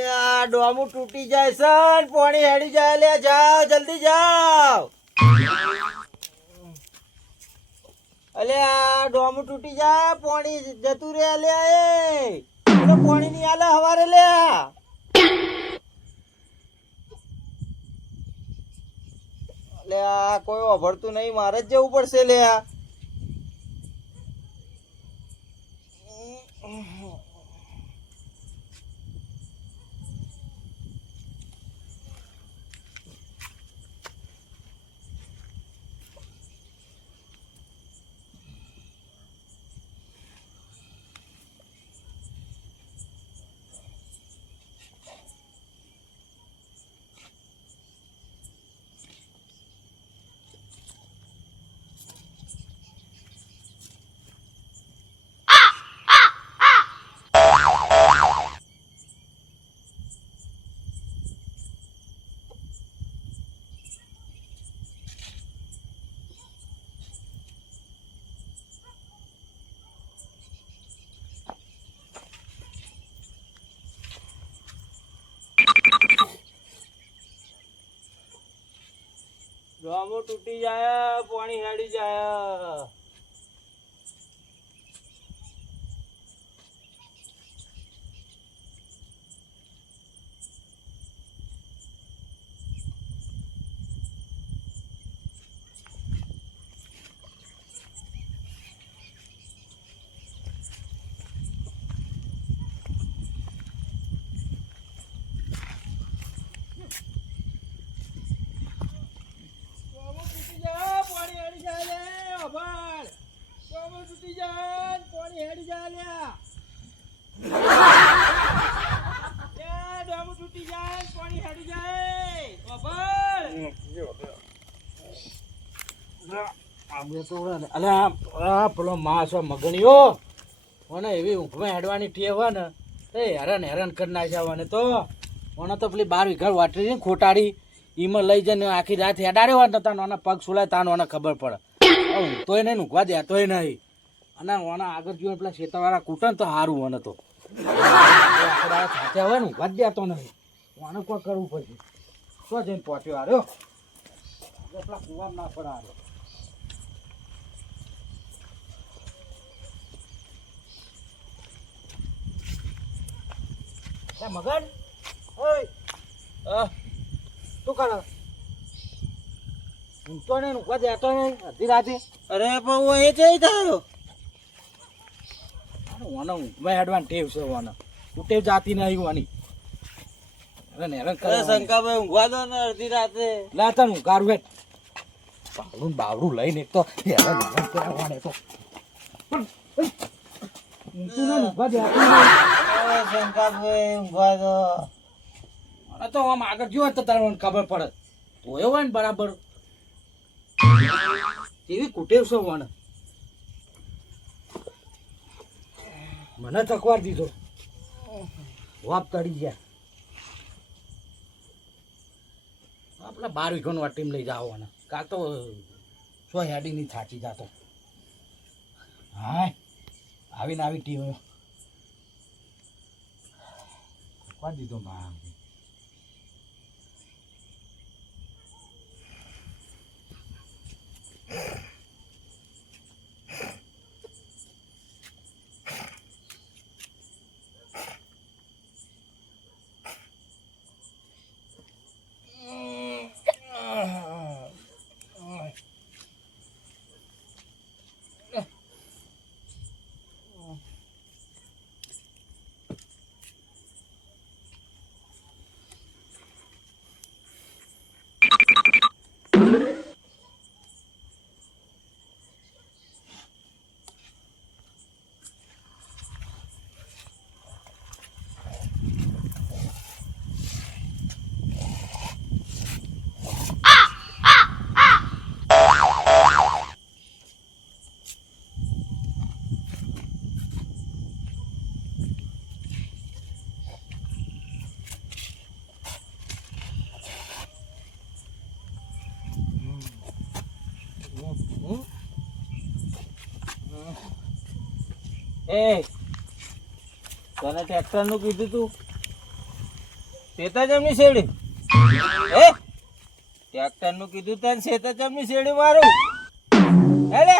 અલ્યા ડોમું તૂટી જાય છે ને પાણી હેડી જાય. અલ્યા જાઓ જલ્દી જાઓ. અલ્યા ડોમું તૂટી જાય પાણી જતું રે. અલ્યા એ પાણી ની આલે હવારે લ્યા. અલ્યા કોઈ ઓભળતું નહીં, મારે જ જવું પડશે લ્યા. ડોમું તૂટી જાય પાણી હેડી જાય. પેલો માસ મગણીઓ મને એવી ઊંઘમાં હેડવાની ટેવ હોય ને એ હેરાન હેરાન કરી નાખ્યા ને. તો મને તો પેલી 12 વીઘા વાટરી ખોટાડી એમાં લઈ જઈને આખી રાત હેડાડ્યો હોય ને તાનો પગ સુલાય તાનો મને ખબર પડે. તોય નહીં ઊંઘવા દે તોય નહીં. અને ઓના આગળ જોઈને પેલા શેતાવાળા કૂટન તો સારું મને તો સાથે હોય ને ઊંઘવા જ દેતો નહીં. મને કોઈ કરવું પડશે. શું જઈને પહોંચ્યો હાર્યો પેલા કુવા ના પડે હારો. મગન ઓય તું કરો ઊંઘતો નહીં ઊંઘવા દેતો નહીં અડધી રાતે. અરે પણ હું એ જઈ થયો ઓને ઊંઘમાં હેડવાની ટેવ છે. ઓને ટેવ જાતી નહીં ઓની. હેરાન હેરાન કરે શંકાભાઈ. ઊંઘવા દો ને અડધી રાતે. લાતા હું કારું હેઠ બાવરું બાવરું લઈને એક તો હેરાન હેરાન કરાવવાને તો ઊંઘતું ના ઊંઘવા દેતું શંકાભાઈ. ઊંઘવા દો. તો આમ આગળ જોયો તો તારે ખબર પડે. ધોયો હોય ને બરાબર એવી કુટેવ છે મને. મને તકવાર દીધો વાપ તડી ગયા. આપણા 12 વીઘાનો ટીમ લઈ જાઓ ને કાં તો સો હેડી ની થાચી જાતો. હા આવીને આવી ટીમ તકવાર દીધો મા. એ તને ટ્રેક્ટર નું કીધું તું શેતા જમની શેરડી હે ટ્રેક્ટર નું કીધું તને શેતા જમની શેરડી મારું હે લે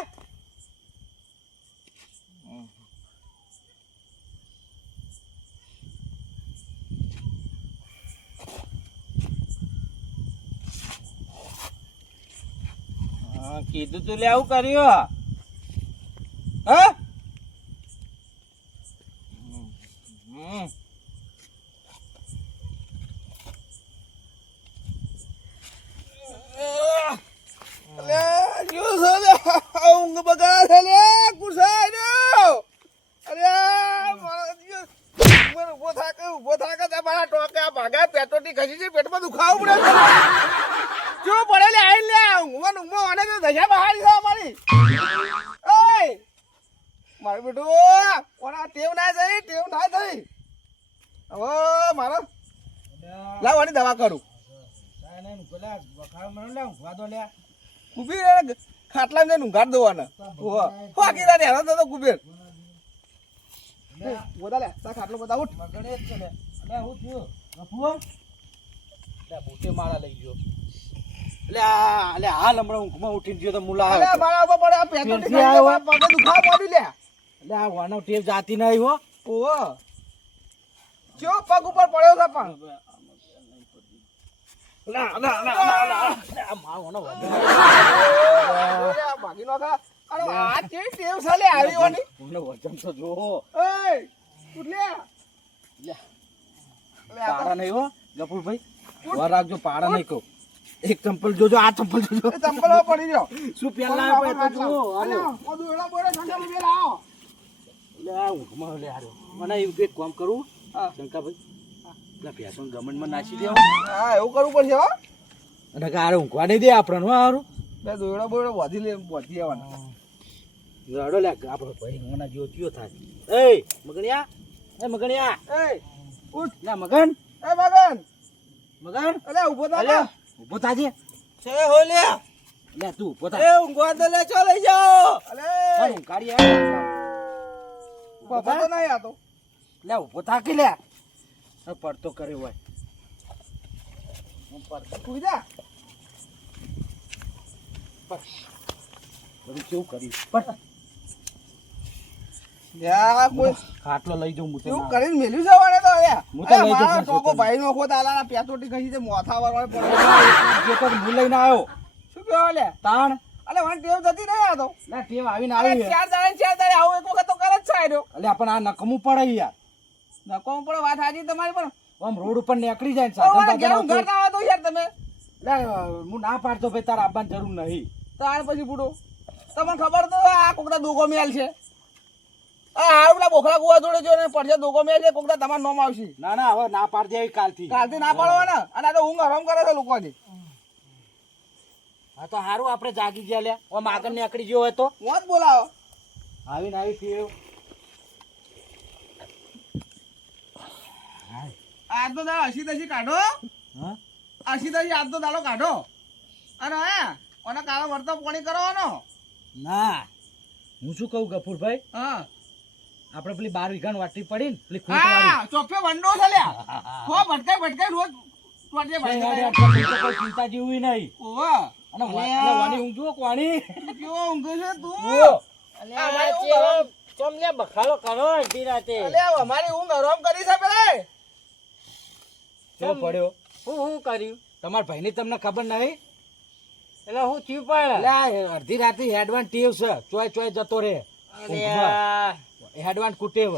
કીધું તું લે આવું કર્યું હા ઊંઘ બગાડ લે કુસાઈ નો અરે ઉભો થાકે મારા ટોકા ભાગા પેટોટી ખસી છે પેટમાં દુખાવું પડે શું પડે લે આઈ લે ઊંઘમાં અને દશા બહાર છે અમારી એ મારું બેટું ઓના ટેવ ના થઈ હવે મારો લાવવાની દવા કરું કુબેર ખાટલા ને ઊંઘાડ દોવાના ફાકી દે હેરાન થતો કુબેર બોલા લે તા ખાટલો બધા ઉઠ મગણે જ છે લે હું થયું ગફુઓ લે બોટે મારા લઈ ગયો લે હાલ હમણાં ઊંઘમાં ઉઠીને ગયો તો મુલા અલે મારા ઉપર પડે આ પેટો ઠીક પગે દુખાવા મોડી લે લે આ વાનો ટેપ જાતી નહીં હો ઓહો જો પગ ઉપર પડ્યો છે પણ ભાગી નો ખા અરે આ કે ટેવ સાલે આવી હોની મને વજન તો જો એ ઉઠ લે પાડા નહીં હો ગફુરભાઈ વાર રાખજો પાડા નહીં કહું એક ચંપલ જોજો આ ચંપલ જોજો ચંપલ પડી ગયો શું પેલા આપે તો જો અરે ઓ દોડા બોડા સંગા મે લાવો લે આ ઊંઘમાં લે આરો મને એવું કે કામ કરું શંકાભાઈ લે પેસન ગમનમાં નાસી દેવો હા એવું કરવું પડશે હો અને કે આરે ઊંઘવા નહીં દે આપણને હો હારું બે દોડા બોડા વધી આવવાના રડો લે આપણો ભાઈ મોના જેવો થયો થાય એ મગણિયા એ ઉઠ લે મગન એ મગન મગન અલે ઊભો થા લે ઊભો થાજે છે હો લે લે તું ઊભો થા એ ઊંઘવા દે લે ચો લઈ જાઓ અલે ભાઈ ઊંઘાડી આવ બાબા તો નહીં આતો લે ઊભો થા કે લે પડતો કર્યો હોય હું પડતો ઉઈ જા બધું કેવું કર્યું પણ યા કોઈ ખાટલો લઈ જાઉં હું તો એવું ના. કરીને મેલ્યું જવાને તો યાર હું તો લઈ જતો ટોકો ભાઈ નો ખોત આલાના પેટોટી ખસી તે મોથા વાળવા પડે જે તો હું લઈને આવ્યો શું કહેવા લે તાણ અલે વન ટેવ જતી નહીં આ તો લે ટેવ આવીને અરે આવી ચાર દાડે આવું એક વખત તો કરે જ છે આર્યો એટલે પણ આ નકમું પડે યાર નકો પડે વાત હાજી તમારી પણ આમ રોડ ઉપર નીકળી જાય ને સાધન ઓરે ઘેર બાધન ઊંઘાડ ના આવો તો યાર તમે લે હું ના પાડતો ભાઈ તારે આવવાની જરૂર નહીં તો આને પછી બુડો તમને ખબર તો આ કોકડા દોગો મેલ છે આ હારું પેલા બોખલા ગોવા જોડે જો ને પડશે દોગો મેલ છે કોકડા તમારું નામ આવશે ના ના હવે ના પાડી દેવી કાલથી કાલથી ના પાડવાના અને આ તો ઊંઘ હરામ કરે છે લોકોની હા તો સારું આપણે જાગી ગયા લે આમ આગળ નીકળી ગયો હોય તો મોત બોલાવો આવીને આવી ટેવ આજ તો દાડો હસી તસી કાઢો હા હસી તસી આજ તો દાડો કાઢો અને હે ઓને કાળો વર્તો પાણી કરવાનો ના હું શું કહું ગફુરભાઈ હા આપણે પેલી 12 વીઘાની વાટલી પડી ને પેલી ખોટ વાળી હા ચોફે વંડો છે લ્યા હો ભટકાઈ રોજ ટોટે ભટકાઈ કોઈ ચિંતા જેવી નહીં ઓહો અને વાની ઊંઘ જુઓ કોણી કેવો ઊંઘે છે તું ચમ લે બખાલો કરો અડધી રાતે અલે અમારી ઊંઘ હરામ કરી છે પેલા કેવો પડ્યો હું કર્યું તમારા ભાઈની તમને ખબર નહીં એટલે હું થયું પણ એટલે આ અડધી રાતે હેડવાન ટેવ છે ચોય જતો રે હેડવાન કુટેવ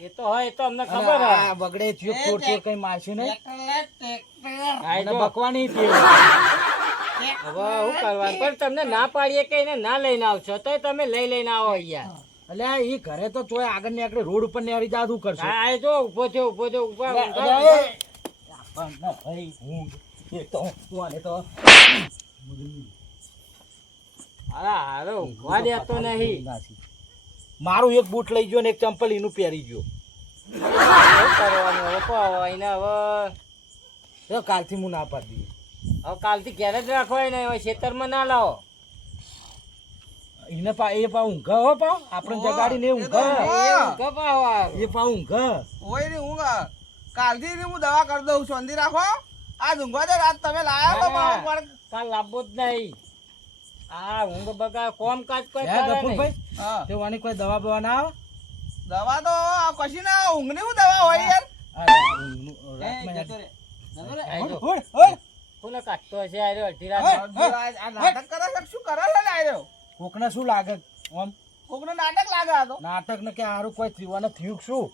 એ તો હોય એ તો અમને ખબર હે આ બગડે થયો ખોટ ચોર કઈ મારશે નહીં આ એને જો. બકવાની ટેવ હવે હું કરવાનું પણ તમને ના પાડીએ કે એને ના લઈને આવશો તો તમે લઈને આવો અહીંયા એટલે ઈ ઘરે તો ચોય આગળ ને આગળ રોડ ઉપર ને આવી જાદુ કરશે હા આ જો ઊભો છે ઊભો ભાઈ હું એ તો કોને તો હારો ઊંઘવા દેતો નહીં મારું એક બૂટ લઈ ગયો ને એક ચંપલ એનું પહેરી ગયો શું કરવાનું હવે કહો એને હવે તો કાલથી હું ના પાડી હવે કાલથી ઘેર જ રાખવાય ને હવે ખેતરમાં ના લાવો એને એ પા ઊંઘ હો પા આપણે જગાડીને ઊંઘ એ ઊંઘ પાવો આવે. એ પા ઊંઘ હોય ને ઊંઘ કાલથી એની હું દવા કરી દઉં શાંતિ રાખો આ ઊંઘવા દે રાત તમે લાયા તો પણ કાલ લાવવો જ નહીં આ ઊંઘ બગા કોમ કાજ કોઈ હે કરે નહીં. ગફુરભાઈ હા તે વાની કોઈ દવા બવા ના આવે દવા તો કશી ના ઊંઘની હું દવા હોય યાર અરે, ઊંઘનું રાતમાં યાદ- આઈ જો. ઓય, ઓય. કોને કાઢતો હશે આ રહ્યો અડધી ઓય, રાતે આ નાટક કરે છે શું કરે છે લે આયરો કોકને શું લાગે આમ કોકનું નાટક લાગે આ તો નાટક ને કે હારું કોઈ થયું થયું શું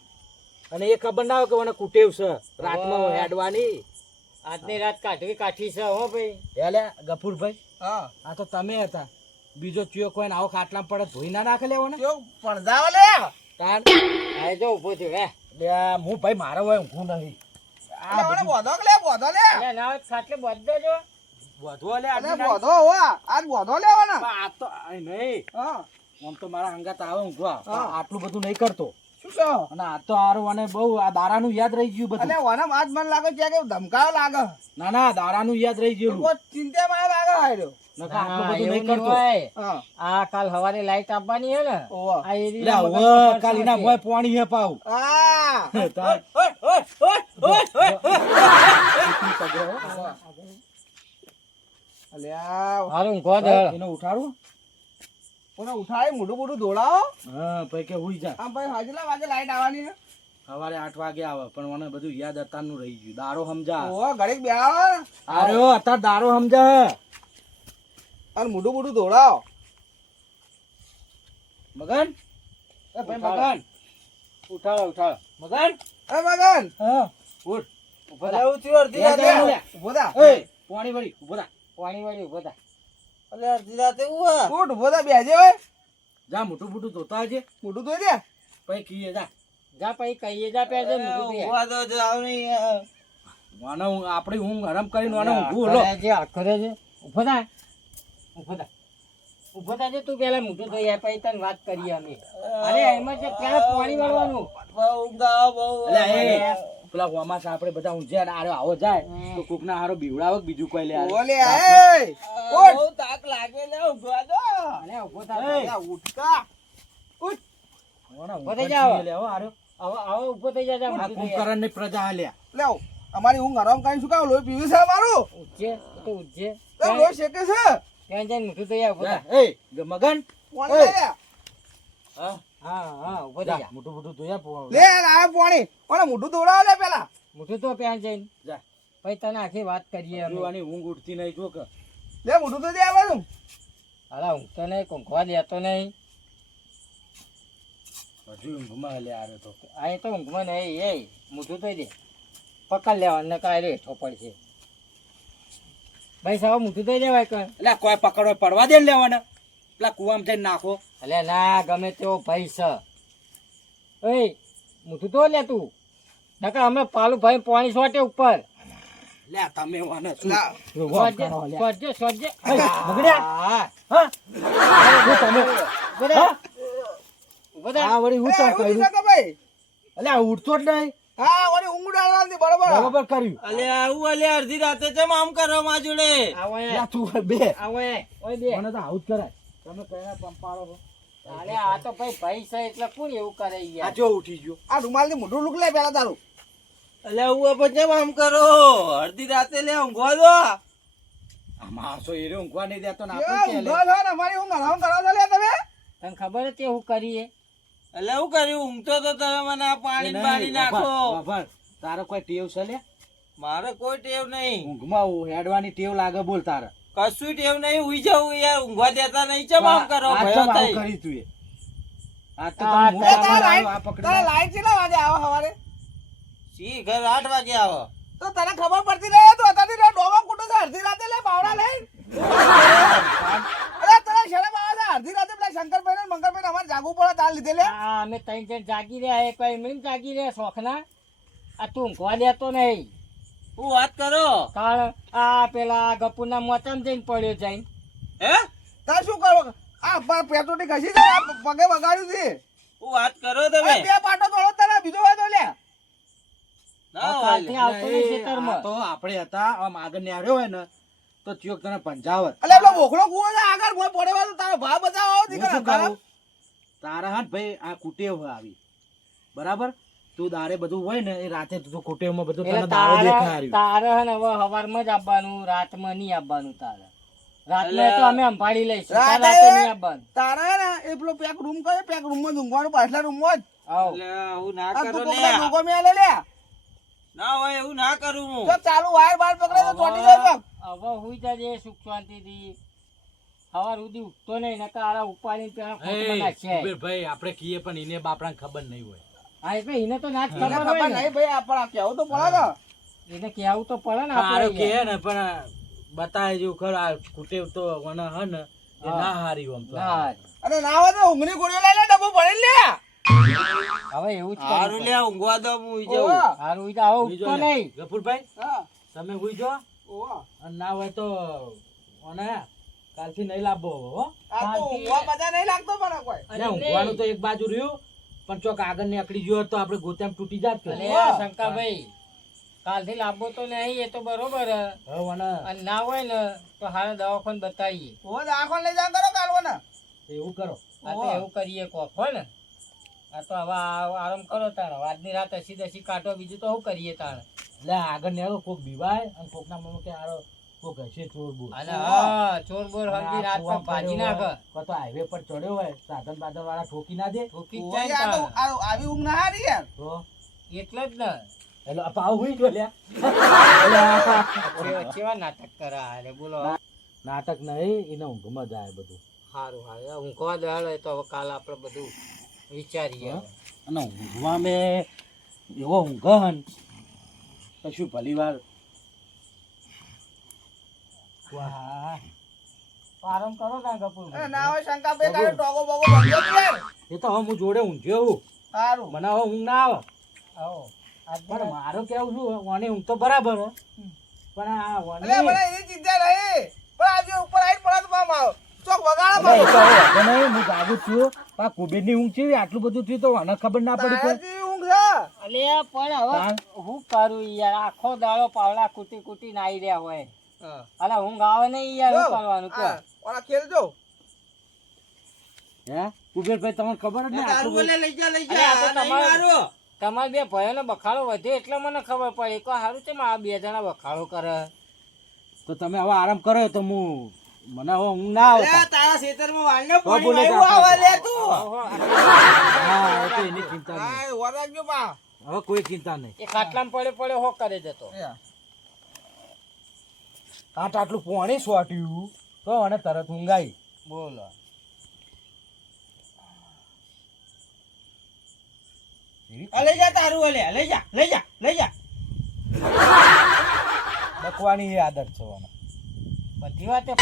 અને એ ખબર ના હોય કે મને કુટેવ છે રાતમાં ઓહ. હેડવાની આજની રાત કાઠી છે હો ભાઈ એટલે ગફુરભાઈ હા આ તો તમે હતા બીજો ચિયો કોઈને આવો ખાટલામાં પડે ધોઈ ના નાખે લેવો ને કેવો પડદાવ લે તાન આ જો ઊભો થયો હે લે હું ભાઈ મારો હોય ઊંઘું નહીં અલે મને બોધો લે બોધો લે અલ્યા ના હોય તો ખાટલે બધો જો વધુ લે અલે બોધો હોવા આજ બોધો લેવાના આ તો આય નહીં હા આમ તો મારા અંગાત આવે ઊંઘવા હા. આટલું બધું નહીં કરતો શું કહો અને આ તો હારું અને બહુ આ દારાનું યાદ રહી ગયું બધું અલે વનમ આજ મને લાગે છે કે ધમકાવ લાગે ના ના દારાનું યાદ રહી ગયું કોઈ ચિંતા માં લાગે હાયરો નકર આટલું ના, બધું એવું નહીં નહીં કરતો હોય. હા આ કાલ હવારે લાઈટ આપવાની હે ને ઓવા આ લે એરિયા હવે કાલ એના મોય પાણી હે પાવ આ તાર- અલે આ હારું ઊંઘવા દે એને ઉઠાડું કોને ઉઠાય મોઢું મોઢું દોડાવો હા ભાઈ કે હુઈ જા આમ ભાઈ હાજલા વાગે લાઈટ આવવાની છે સવારે 8 વાગે આવે પણ મને બધું યાદ અત્યારનું રહી ગયું દારો સમજા ઓવા ઘડીક બેહાવો અરે ઓ અત્યારે દારો સમજા અને મોઢું મોઢું દોડાવો મગન એ ભાઈ મગન ઉઠાડો ઉઠાડો મગન એ મગન હા ઉઠ ઉભો થા. અલે હું થયું અડધી યાદ રાતે આવ્યું લે. ઉભો થા એ પાણી વળી ઉભો થા. પાણી વાળી ઉભો થા અલે અડધી રાતે હું ઉઠ ઉભો થા બેહજે હોય જા મોટું મોટું ધોતા આવજે મોઢું ધોઈ દે પછી કીએ જા જા પછી કહીએ જા પહેરજે મૂકું દે. ઊંઘવા તો જાવ નહીં વાને આપણી ઊંઘ હરામ કરીને વાને ઊંઘું લો કરે છે આખરે છે ઉભો થા ઉભો થા ઉભો થા જે તું પેલા મૂકું તો યાર પછી તને વાત કરીએ અમે અરે એમાં છે ક્યારે પાણી વાળવાનું બહુ ઊંઘ આવે બહુ એટલે એ પેલા હોમાસ આપણે બધા ઊંઝ્યા ને આરો આવો જાય તો કોકના હારો બીવડાવે કે બીજું કોઈ લે આરે. ઓલે એ બહુ તાક લાગે ને ઊંઘવા દો અરે ઉભો થા એ, આ ઉઠકા વાને ઉભો ઊંઘ થઈ જ જાઓ. છીએ લે હો આરો. આવો ઉભો થઈ જા જા આ મૂકું દે યાર. કુંભકરણની પ્રજા હાલ્યા લેવ અમારી ઊંઘ હરામ કરીને શું કામ લોહી પીવી છે અમારું ઉજ્જે તો ઉજ્જે તો લોહી શેકે છે ત્યાં જઈને મૂકું તો યાર ઉભો થા. જા, એ મગન પાણી લઈ લે હા હા હા ઉભો થઈ જા જા મોટું મોટું ધોયા પો- લે આ પાણી ઓને મોઢું દોડાવ લે પેલા મૂકું તો ત્યાં જઈને જા પછી તને આખી વાત કરીએ અમે જોવાની ઊંઘ ઉઠતી નહીં જો કે લે મોઢું તો દે આ બાજુ અરે ઊંઘતો નહીં ઊંઘવા દેતો નહીં હજુ ઊંઘમાં હાલ્યા આરે તો આ એ તો ઊંઘમાં નહીં એ મૂઠું તો દે પકડ લેવાનું ને કાંઈ રેઠો પડશે ભાઈ સાહેબ મૂઠું તો દેવાય કર એટલે કોઈ પકડો પડવા દે ને લેવાના પેલા કુવામાં જઈને નાખો અલે ના ગમે તેવો ભાઈ છે એ મૂઠું તો લે તું નકર અમે પાલું ભાઈ પાણી છોટે ઉપર લે તમે વાને શું લા, સોજે સોજે સોજે બગડ્યા હા શું તમે હા? ઉભો થા. આ વળી હું તો એ, એવું કર્યું નહીં કે ભાઈ એટલે આ ઉઠતો જ નહીં હા ઓલી ઊંઘ ઉડાડવાની બરોબર બરોબર કર્યું અલે આવું અલે અડધી રાતે ચમ આમ કરો માં જોડે આવો એ, લે તું બે આવો એ, ઓય બે મને તો આવું જ કરાય તમે કયા પંપાળો છો અરે આ તો ભાઈ ભાઈ છે એટલે કોણ એવું કરે આ યાર જો ઉઠી ગયો આ રૂમાલથી મોઢું લુક લે પેલા તારું અલે હું પણ ચમ આમ કરો અડધી રાતે લે ઊંઘવા દો આ માણસો એ રહ્યો ઊંઘવા નહીં દેતો ને એ આપણે કે લે ઊંઘો છો ને અમારી ઊંઘ હરામ કરો છો લે તમે તને ખબર હતી એવું કરીએ એટલે હું કર્યું ઊંઘતો તો તમે મને આ પાણી ને પાણી નાખો બાબર તારો કોઈ ટેવ છે લે મારે કોઈ ટેવ નહીં ઊંઘમાં હેડવાની ટેવ લાગે બોલ તારે કશું ટેવ નહીં ઉઈ જવું યાર ઊંઘવા દેતા નહીં ચમ આમ કરો આ ભયો ચમ આવું થઈ કરી તું એ આ તો આ તમે એ મોટા તારા માણસ આ લાઈટ પકડી તારા લાઈટ કેટલા વાગે આવે સવારે સી ઘર 8 વાગે આવો તો તને ખબર પડતી નહીં તો અત્યારથી રે ડોબા કૂટો છે અડધી રાતે લે બાવડા લઈ અરે તને શરમ આવે છે અડધી રાતે પેલા શંકરભાઈ ને મંગળભાઈ અમારે જાગવું પડે તાર લીધે લે આ અમે ત્રણ જણ જાગી રહ્યા એક ભાઈ એમ જાગી રહ્યા શોખના આ તું ઊંઘવા દેતો નહીં હું વાત કરો કારણ આ પેલા ગપુરના મોચામાં જઈને પડ્યો જઈને હે તાર શું કરો આ પેટ્રોટી ઘસી જાય આ પગે વગાડ્યું છે હું વાત કરો અરે તમે બે પાટો તોડો તને બીજો હોય તો લે ના હોય કાલથી લે. આવતો નહીં આ ખેતરમાં. તો આપણે હતા આમ આગળ ને આવ્યો હોય ને તો ચિયોક તને પંજાવત અલે પેલો બોખડો કૂવો છે આગળ મોય પડેવા તો તારો ભાવ બચાવો હું દીકરા શું કરું? તારા હાથ ભાઈ આ કુટેવ આવી બરાબર તું દારે બધું હોય ને એ રાતે તું કોટેમાં બધું એટલે તને દારો દેખાય રહ્યું. તારે હે ને હવે હવારમાં જ આવવાનું, રાતમાં નહીં આવવાનું તારે. રાતમાં તો અમે સંભાળી લઈશું, તારે રાતે નહીં આવવાનું. તારે ને એ પેલો પેક રૂમ કરે, પેક રૂમમાં જ ઊંઘવાનું, પાછલા રૂમમાં જ. આવો. એટલે આવું ના આ કરો તું લે કોકના ભોગો મેં લે લે. ના હોય એવું ના કરું હું જો ચાલુ વાયર બાર પકડે તો ચોટી જાય પગ. હવે હુઈ જાજે સુખ શાંતિથી. સવાર સુધી ઉઠતો નહીં, નકર આરા ઉપાડીને પેલા ખોટમાં નાખશે. ભાઈ આપણે કીએ પણ એને બાપરાને ખબર નહીં હોય. હા એટલે એને તો ના જ એને ખબર ખબર હોય ને. નહીં ભાઈ, આપણે આ કહેવું તો પડે ને. એને કહેવું તો પડે ને હારો આપણે કે ને પણ બતાય જેવું ખરું આ કુટેવ તો વને હે ને એ ના હારી આમ તો. ના. અને ના હોય તો ઊંઘની ગોળીઓ લઈ લે, ડબ્બો ભરી લે. હવે એવું જ હારું કરવું લે ઊંઘવા દો હું ઈ જઉં ઓવા. સારું હુઈ જા, હવે બીજો ઉઠતો લે. નહીં. ગફુરભાઈ હા, તમે હુઈ જાઓ ઓવા. અને ના હોય તો ઓને કાલથી નહીં લાવવો હો. આ તો શાંતિ. ઊંઘવા મજા નહીં લાગતો મને કોઈ. અને ના, ઊંઘવાનું તો એક બાજુ રહ્યું પણ ચોક આગળ ની અકડી ગયો તો આપણે ગોતામ તૂટી જાત કે. અલે આ શંકાભાઈ, કાલથી લાવવો તો નહીં, એ તો બરોબર હે. હવે ઓને અને ના હોય ને તો હારે દવાખાને બતાવીએ. ઓવા જ આંખો લઈ જા કરો કાલવો ને. એવું કરો. આ તો એવું કરીએ કોક હો ને. આ તો હવે આરામ કરો તાણ. આજની રાત હસી દસી કાઢો, બીજું તો શું કરીએ તાણ. એટલે આગળ ને આગળ કોક બીવાય અને કોક ના મનમાં કે આરો કોક હશે ચોર બોર. અને હા ચોર બોર સમજી રાતમાં ભાજી નાખે. કાં તો હાઈવે પર ચડ્યો હોય સાધન બાધન વાળા ઠોકી ના દે ઠોકી જ ઓવા, જાય આ તો તાણ. આવી ઊંઘ ના હારી યાર. તો એટલે જ ને. એટલે આ પાવ હુઈ ગયો લ્યા. કેવા નાટક કરે હારે બોલો. નાટક નહીં એને ઊંઘમાં જાય બધું. સારું સારું ઊંઘવા દેવાડો તો હવે કાલ આપણે બધું વિચારીએ. અને ઊંઘમાં મેં એવો ઊંઘન કશું ભલી વાર વાહ. આરામ કરો કાં કપૂર. અને ના હોય શંકા બે કાલે ટોકો બોકો બંધ યાર. એ તો હવે હું જોડે ઊંઘ્યો હું સારું. મને હવે ઊંઘ ના આવે આવો. પણ મારું કેવું શું મને ઊંઘ તો બરાબર હે. પણ આ અલે વને મને એની ચિંતા નહીં. પણ આજે ઉપર આવીને પડે તો મામ આવો. ચોક વગાડો અરે, એ તો મારો. વાંધો નહીં, હું જાગું જ છું પણ આ કુબેરની ઊંઘ છે આટલું બધું થયું તો મને ખબર ના પડી કે તારાથી ઊંઘ છે. અલે પણ હવે હું કરું યાર, આખો દાડો પાવડા કૂટી કૂટી નાઈ રહ્યા હોય. અલે ઊંઘ આવે નહીં યાર, શું કરવાનું કહો. હા, ઓલા ખેલજો. હે કુબેરભાઈ તમને ખબર જ નહીં તારું આટલું બોલે લઈ જા લઈ અરે, જા આ તો આ નહીં તમારું- મારું. તમારે બે ભાઈઓનો બખાડો વધ્યો એટલે મને ખબર પડી કે સારું છે આ બે જણા બખાડો કરે. તો તમે હવે આરામ કરો તો હું મને હવે ઊંઘ ના આવે અલે, તારા ખેતરમાં વાળને તો પાણી બોલે વાળું જા. આવે લે તું. ઓહો, હા એ તો એની ચિંતા નહીં હા, વરાગ્યો બા. હવે કોઈ ચિંતા નહીં એ ખાટલામાં પડે પડે હો કરે જતો. આટલું પાણી સોટ્યું તો અને તરત ઊંઘાઈ બોલો. આ લઈ જા તારું ઓલે લઈ જા લઈ જા લઈ જા બકવાની એ આદત છે મને. બધી વાતે